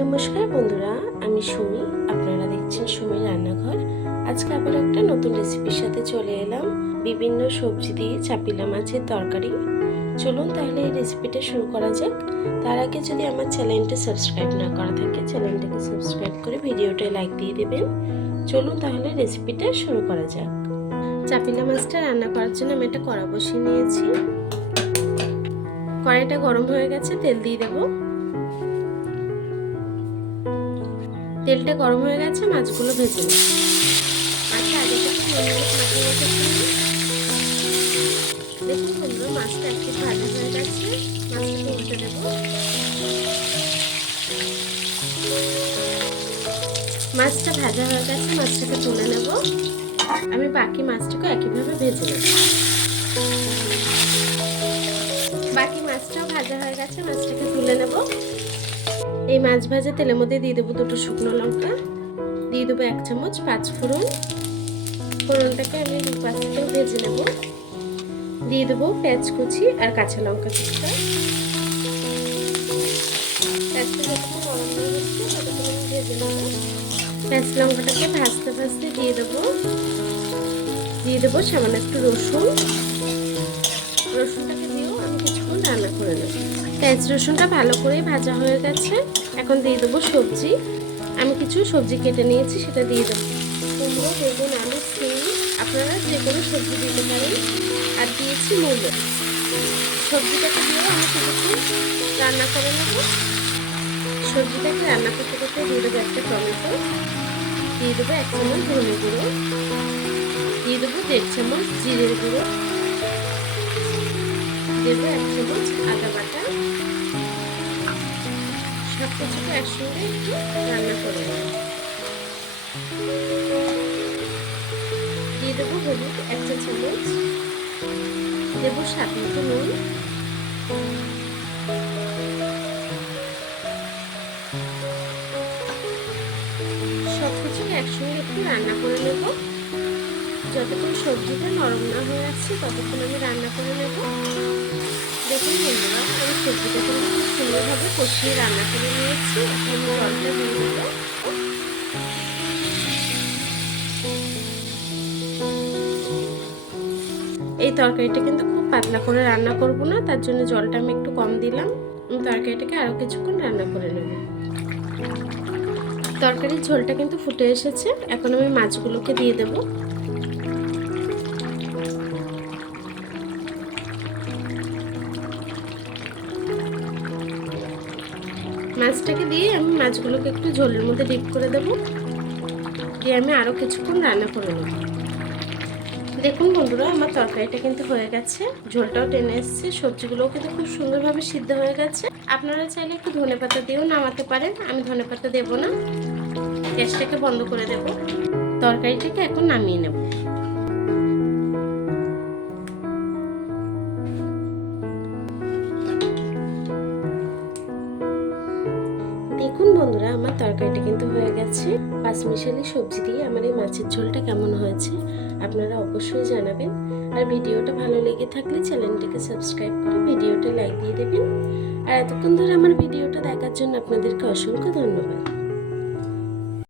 নমস্কার বন্ধুরা, আমি সুমি। আপনারা দেখছেন সুমি রান্নাঘর। আজকে আবার একটা নতুন রেসিপির সাথে চলে এলাম। বিভিন্ন সবজি দিয়ে চাপিলা মাছের তরকারি। চলুন তাহলে এই রেসিপিটা শুরু করা যাক। তার আগে যদি আমার চ্যানেলটা সাবস্ক্রাইব না করা থাকে, চ্যানেলটাকে সাবস্ক্রাইব করে ভিডিওটা লাইক দিয়ে দেবেন। চলুন তাহলে রেসিপিটা শুরু করা যাক। চাপিলা মাছটা রান্না করার জন্য আমি একটা কড়া বসিয়ে নিয়েছি। কড়াইটা গরম হয়ে গেছে, তেল দিয়ে দেবো। তেলটা গরম হয়ে গেছে, মাছগুলো ভেজে নেব মাছটা আগে থেকে মাছটা একটু ভাজা হয়ে গেছে। দেবো। মাছটা ভাজা হয়ে গেছে, মাছটাকে তুলে নেব। আমি বাকি মাছটাকে একইভাবে ভেজে নেব। বাকি মাছটাও ভাজা হয়ে গেছে, মাছটাকে তুলে নেব। এই মাছ ভাজা তেলের মধ্যে দিয়ে দেবো দুটো শুকনো লঙ্কা, দিয়ে দেবো এক চামচ পাঁচ ফোড়ন। ফোড়নটাকে আমি দু পাঁচ সেকেন্ড ভেজে নেব। দিয়ে দেবো পেঁয়াজ কুচি আর কাঁচা লঙ্কা কুচিটা পেঁয়াজ লঙ্কাটাকে ভাজতে ভাজতে দিয়ে দেবো। দিয়ে দেবো সামান্য একটু রসুন। রসুনটাকে আমি কিছুক্ষণ রান্না করে পেঁয়াজ রসুনটা ভালো করে ভাজা হয়ে গেছে। এখন দিয়ে দেবো সবজি। আমি কিছু সবজি কেটে নিয়েছি, সেটা দিয়ে দেবো। কুমড়ো, বেগুন, আলু সিম আপনারা যে কোনো সবজি দিতে পারেন। আর দিয়েছি মূলো সবজিটাকে দিয়েও আমি কিছুক্ষণ রান্না করে নেব। সবজিটাকে রান্না করতে করতে দিয়ে দেবো একটা টমেটো। দিয়ে দেবো এক চামচ ধনে গুঁড়ো। দিয়ে দেবো দেড় চামচ জিরের গুঁড়ো। দেবো এক চামচ আদা বাটা। সব কিছুকে একসঙ্গে একটু রান্না করে নেব। দিয়ে দেবো হলুদ, এক চা চামচ। দেবো স্বাদ মতো নুন। সব কিছু একসঙ্গে একটু রান্না করে নেব। যতক্ষণ সবজিটা নরম না হয়ে আসছে ততক্ষণ আমি রান্না করে নেব। দেখুন বন্ধুরা, আমি সবজিটা কিন্তু খুব সুন্দরভাবে কষিয়ে রান্না করে নিয়েছি। এখন জলটা দিয়ে দেবো। এই তরকারিটা কিন্তু খুব পাতলা করে রান্না করব না, তার জন্য জলটা আমি একটু কম দিলাম। আমি তরকারিটাকে আরও কিছুক্ষণ রান্না করে নেব। তরকারির ঝোলটা কিন্তু ফুটে এসেছে। এখন আমি মাছগুলোকে দিয়ে দেবো। মাছটাকে দিয়ে আমি মাছগুলোকে একটু ঝোলের মধ্যে ডিপ করে দেবো। দিয়ে আমি আরও কিছুক্ষণ রান্না করে নেব। দেখুন বন্ধুরা, আমার তরকারিটা কিন্তু হয়ে গেছে। ঝোলটাও টেনে এসছে। সবজিগুলোও কিন্তু খুব সুন্দরভাবে সিদ্ধ হয়ে গেছে। আপনারা চাইলে একটু ধনে পাতা দিয়েও নামাতে পারেন। আমি ধনে পাতা দেবো না। গ্যাসটাকে বন্ধ করে দেব। তরকারিটাকে এখন নামিয়ে নেব। বন্ধুরা, আমার তরকারিটা কিন্তু হয়ে গেছে। পাঁচ মিশালি সবজি দিয়ে আমার এই মাছের ঝোলটা কেমন হয়েছে আপনারা অবশ্যই জানাবেন। আর ভিডিওটা ভালো লেগে থাকলে চ্যানেলটিকে সাবস্ক্রাইব করে ভিডিওটা লাইক দিয়ে দেবেন। আর এতক্ষণ ধরে আমার ভিডিওটা দেখার জন্য আপনাদেরকে অসংখ্য ধন্যবাদ।